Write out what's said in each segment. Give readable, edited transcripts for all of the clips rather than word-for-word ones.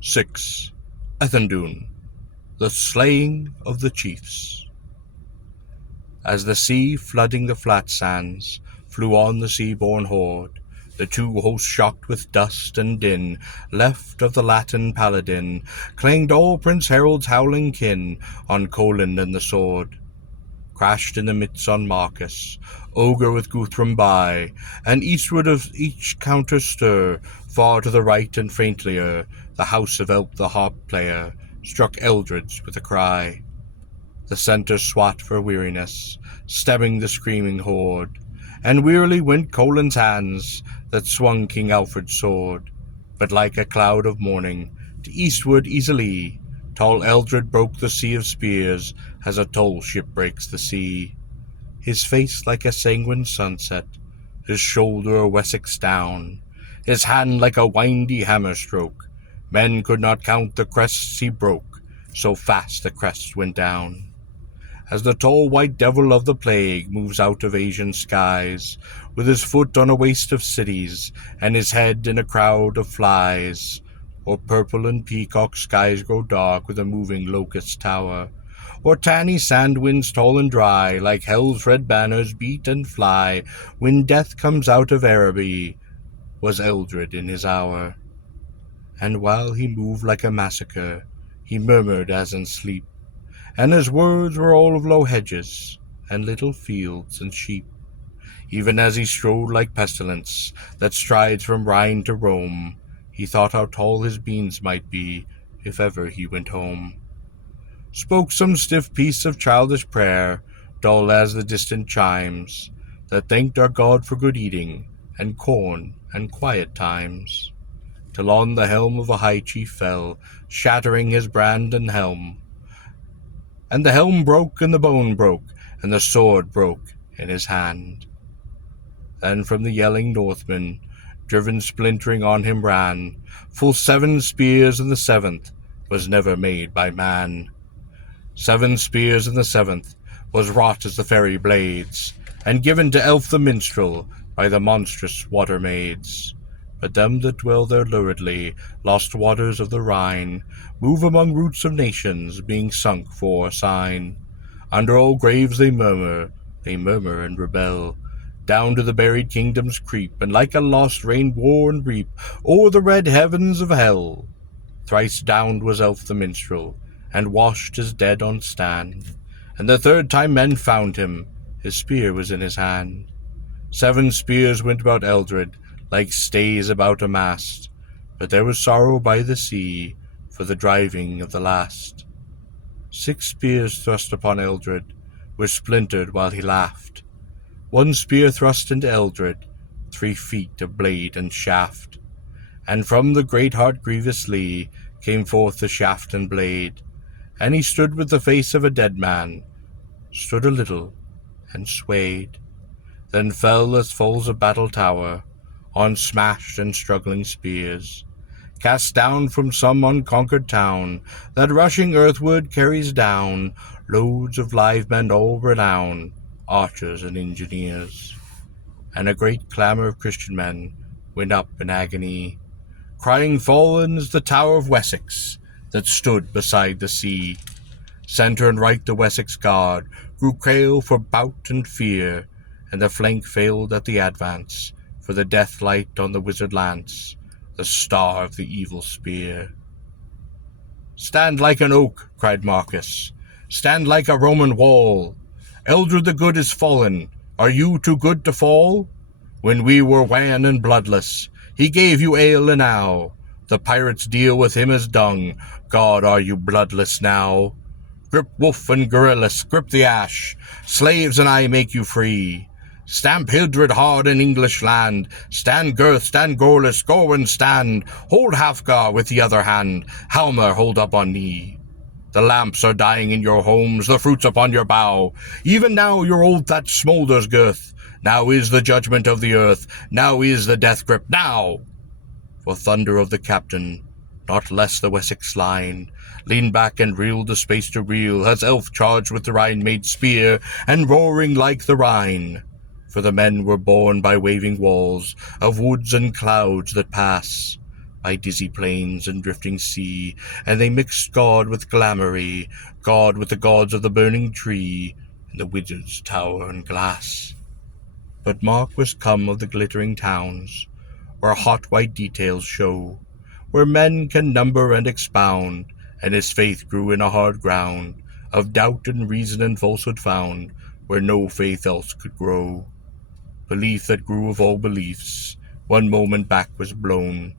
6. Ethandune, the slaying of the chiefs. As the sea, flooding the flat sands, flew on the sea-born horde, the two hosts shocked with dust and din, left of the Latin paladin, clanged all Prince Harold's howling kin on Colan and the sword. Crashed in the midst on Marcus, ogre with Guthrum by, and eastward of each counter stir, far to the right and faintlier, the house of Elp the harp player struck eldreds with a cry. The centre swat for weariness, stemming the screaming horde, and wearily went Colan's hands that swung King Alfred's sword. But like a cloud of morning, to eastward easily, tall Eldred broke the sea of spears as a toll ship breaks the sea. His face like a sanguine sunset, his shoulder a Wessex down, his hand like a windy hammer stroke. Men could not count the crests he broke, so fast the crests went down. As the tall white devil of the plague moves out of Asian skies, with his foot on a waste of cities, and his head in a crowd of flies, or purple and peacock skies grow dark with a moving locust tower, or tanny sand winds tall and dry, like hell's red banners beat and fly, when death comes out of Araby, was Eldred in his hour. And while he moved like a massacre, he murmured as in sleep, and his words were all of low hedges, and little fields and sheep. Even as he strode like pestilence, that strides from Rhine to Rome, he thought how tall his beams might be, if ever he went home. Spoke some stiff piece of childish prayer, dull as the distant chimes, that thanked our God for good eating, and corn, and quiet times, till on the helm of a high chief fell, shattering his brand and helm. And the helm broke, and the bone broke, and the sword broke in his hand. Then from the yelling Northmen, driven splintering on him ran, full 7 spears, and the 7th was never made by man. 7 spears, and the 7th was wrought as the fairy blades, and given to Elf the minstrel by the monstrous water maids. But them that dwell there luridly, lost waters of the Rhine, move among roots of nations, being sunk for a sign. Under all graves they murmur and rebel, down to the buried kingdoms creep, and like a lost rain war and reap o'er the red heavens of hell. Thrice downed was Elf the minstrel, and washed his dead on stand, and the 3rd time men found him, his spear was in his hand. 7 spears went about Eldred, like stays about a mast, but there was sorrow by the sea for the driving of the last. 6 spears thrust upon Eldred were splintered while he laughed. 1 spear thrust into Eldred, 3 feet of blade and shaft, and from the great heart grievously came forth the shaft and blade, and he stood with the face of a dead man, stood a little, and swayed, then fell as falls a battle tower, on smashed and struggling spears, cast down from some unconquered town, that rushing earthward carries down loads of live men all renown, archers and engineers. And a great clamor of Christian men went up in agony, crying, "Fallen is the Tower of Wessex, that stood beside the sea." Centre and right the Wessex guard grew quail for bout and fear, and the flank failed at the advance, for the death light on the wizard lance, the star of the evil spear. "Stand like an oak," cried Marcus, "stand like a Roman wall. Eldred the Good is fallen, are you too good to fall? When we were wan and bloodless, he gave you ale enow. The pirates deal with him as dung, God, are you bloodless now? Grip wolf and gorillas, grip the ash, slaves and I make you free. Stamp Hildred hard in English land, stand Gurth, stand Gorliss, Gorwin stand, hold Halfgar with the other hand, Halmer hold up on knee. The lamps are dying in your homes, the fruits upon your bough, even now your old thatch smoulders, Gurth, now is the judgment of the earth, now is the death grip, now! For thunder of the captain, not less the Wessex line, leaned back and reeled the space to reel, as Elf charged with the Rhine-made spear, and roaring like the Rhine. For the men were borne by waving walls of woods and clouds that pass, by dizzy plains and drifting sea, and they mixed God with Glamoury, God with the gods of the burning tree, and the wizard's tower and glass. But Mark was come of the glittering towns, where hot white details show, where men can number and expound, and his faith grew in a hard ground of doubt and reason and falsehood found, where no faith else could grow. Belief that grew of all beliefs, one moment back was blown,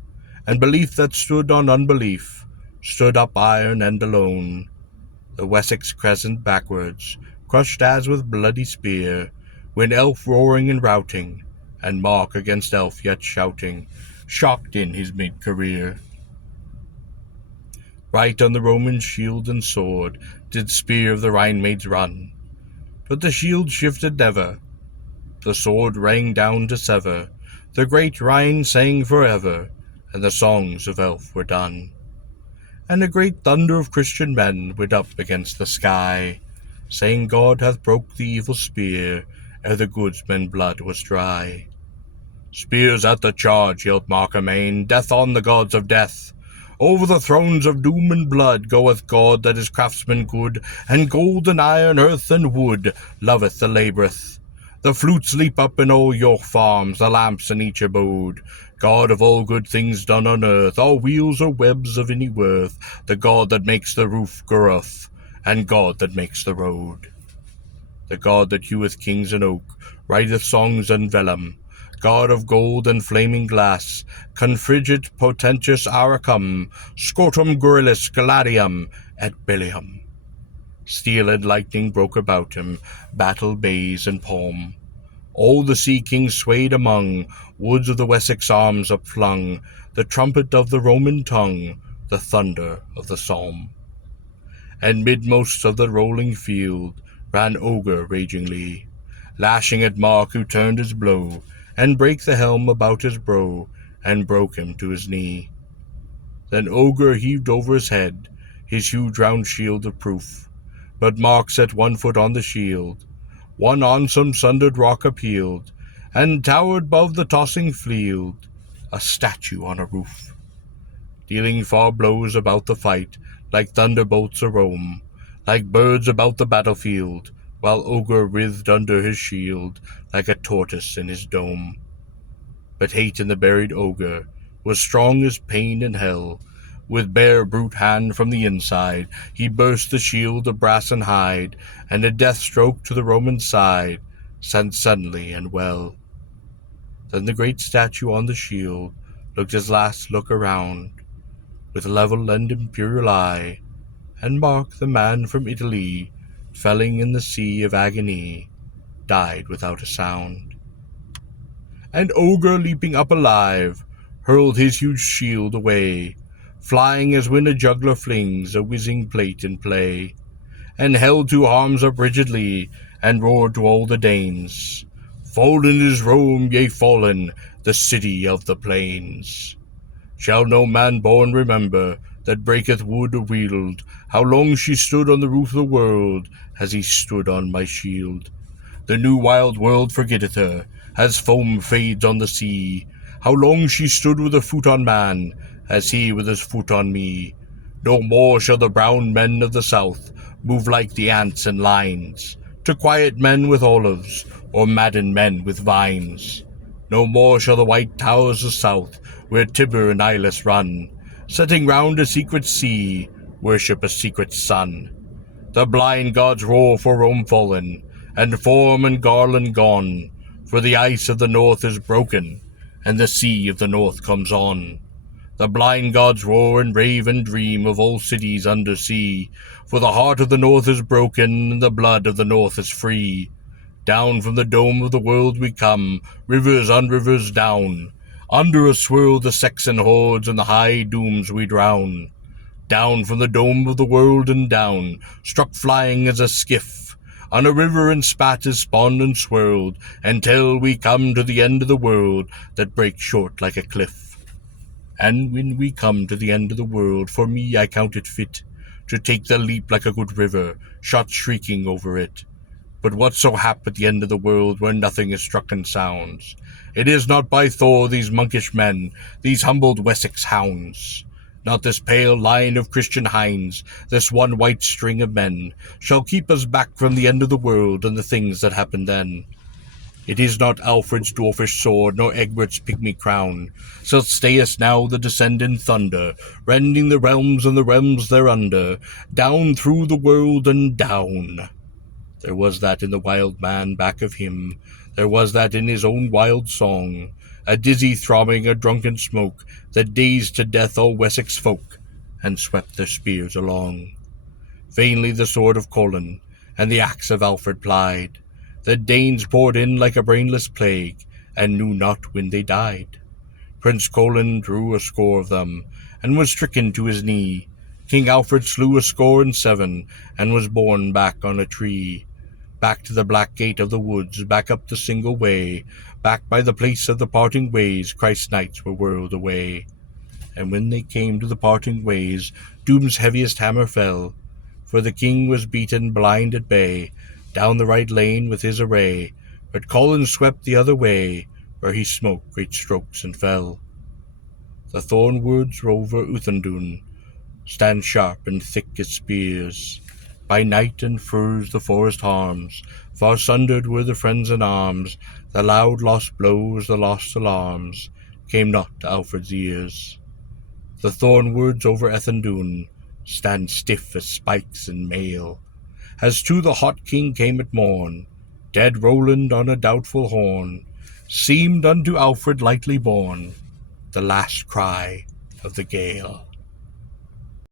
and belief that stood on unbelief, stood up iron and alone. The Wessex crescent backwards, crushed as with bloody spear, when elf roaring and routing, and Mark against elf yet shouting, shocked in his mid-career. Right on the Roman shield and sword did spear of the Rhine maids run, but the shield shifted never, the sword rang down to sever, the great Rhine sang forever, and the songs of elf were done. And a great thunder of Christian men went up against the sky, saying God hath broke the evil spear, ere the goodsmen's blood was dry. Spears at the charge, yelled Mark amain, death on the gods of death. Over the thrones of doom and blood goeth God that is craftsman good, and gold and iron, earth and wood, loveth the laboureth. The flutes leap up in all your farms, the lamps in each abode. God of all good things done on earth, all wheels or webs of any worth, the God that makes the roof groweth, and God that makes the road. The God that heweth kings in oak, writeth songs in vellum, God of gold and flaming glass, confrigit potentius auricum, scortum gorilis gladium et bellium. Steel and lightning broke about him, battle, bays, and palm. All the sea kings swayed among, woods of the Wessex arms upflung, the trumpet of the Roman tongue, the thunder of the psalm. And midmost of the rolling field ran Ogre ragingly, lashing at Mark who turned his blow, and brake the helm about his brow, and broke him to his knee. Then Ogre heaved over his head his huge round shield of proof, but Mark set one foot on the shield, one on some sundered rock appealed, and towered 'bove the tossing field, a statue on a roof, dealing far blows about the fight, like thunderbolts a-roam, like birds about the battlefield, while Ogre writhed under his shield, like a tortoise in his dome. But hate in the buried Ogre was strong as pain in hell. With bare brute hand from the inside, he burst the shield of brass and hide, and a death stroke to the Roman side sent suddenly and well. Then the great statue on the shield looked his last look around, with level and imperial eye, and Mark, the man from Italy, felling in the sea of agony, died without a sound. And Ogre, leaping up alive, hurled his huge shield away, flying as when a juggler flings a whizzing plate in play, and held two arms up rigidly, and roared to all the Danes, "Fallen is Rome, yea fallen, the city of the plains. Shall no man born remember, that breaketh wood or wield, how long she stood on the roof of the world, as he stood on my shield? The new wild world forgetteth her, as foam fades on the sea, how long she stood with her foot on man, as he with his foot on me. No more shall the brown men of the south move like the ants in lines, to quiet men with olives, or madden men with vines. No more shall the white towers of south, where Tiber and Ilus run, setting round a secret sea, worship a secret sun. The blind gods roar for Rome fallen, and form and garland gone, for the ice of the north is broken, and the sea of the north comes on. The blind gods roar and rave and dream of old cities under sea, for the heart of the north is broken, and the blood of the north is free. Down from the dome of the world we come, rivers on rivers down. Under us swirl the Saxon hordes, and the high dooms we drown. Down from the dome of the world and down, struck flying as a skiff, on a river and spat is spawned and swirled, until we come to the end of the world, that breaks short like a cliff. And when we come to the end of the world, for me I count it fit to take the leap like a good river, shot shrieking over it. But what so hap at the end of the world where nothing is struck in sounds? It is not by Thor, these monkish men, these humbled Wessex hounds. Not this pale line of Christian hinds, this one white string of men, shall keep us back from the end of the world and the things that happened then. It is not Alfred's dwarfish sword, nor Egbert's pygmy crown, shall stay us now the descending thunder, rending the realms and the realms thereunder, down through the world and down. There was that in the wild man back of him, there was that in his own wild song, a dizzy throbbing, a drunken smoke, that dazed to death all Wessex folk, and swept their spears along. Vainly the sword of Colin and the axe of Alfred plied. The Danes poured in like a brainless plague, and knew not when they died. Prince Colin drew a score of them, and was stricken to his knee. King Alfred slew 67, and was borne back on a tree. Back to the black gate of the woods, back up the single way, back by the place of the parting ways, Christ's knights were whirled away. And when they came to the parting ways, doom's heaviest hammer fell, for the king was beaten blind at bay, down the right lane with his array, but Colin swept the other way, where he smote great strokes and fell. The thorn woods over Ethandune stand sharp and thick as spears. By night and furs the forest harms, far sundered were the friends in arms. The loud lost blows, the lost alarms, came not to Alfred's ears. The thorn woods over Ethandune stand stiff as spikes in mail, as to the hot king came at morn, dead Roland on a doubtful horn, seemed unto Alfred lightly borne, the last cry of the gale.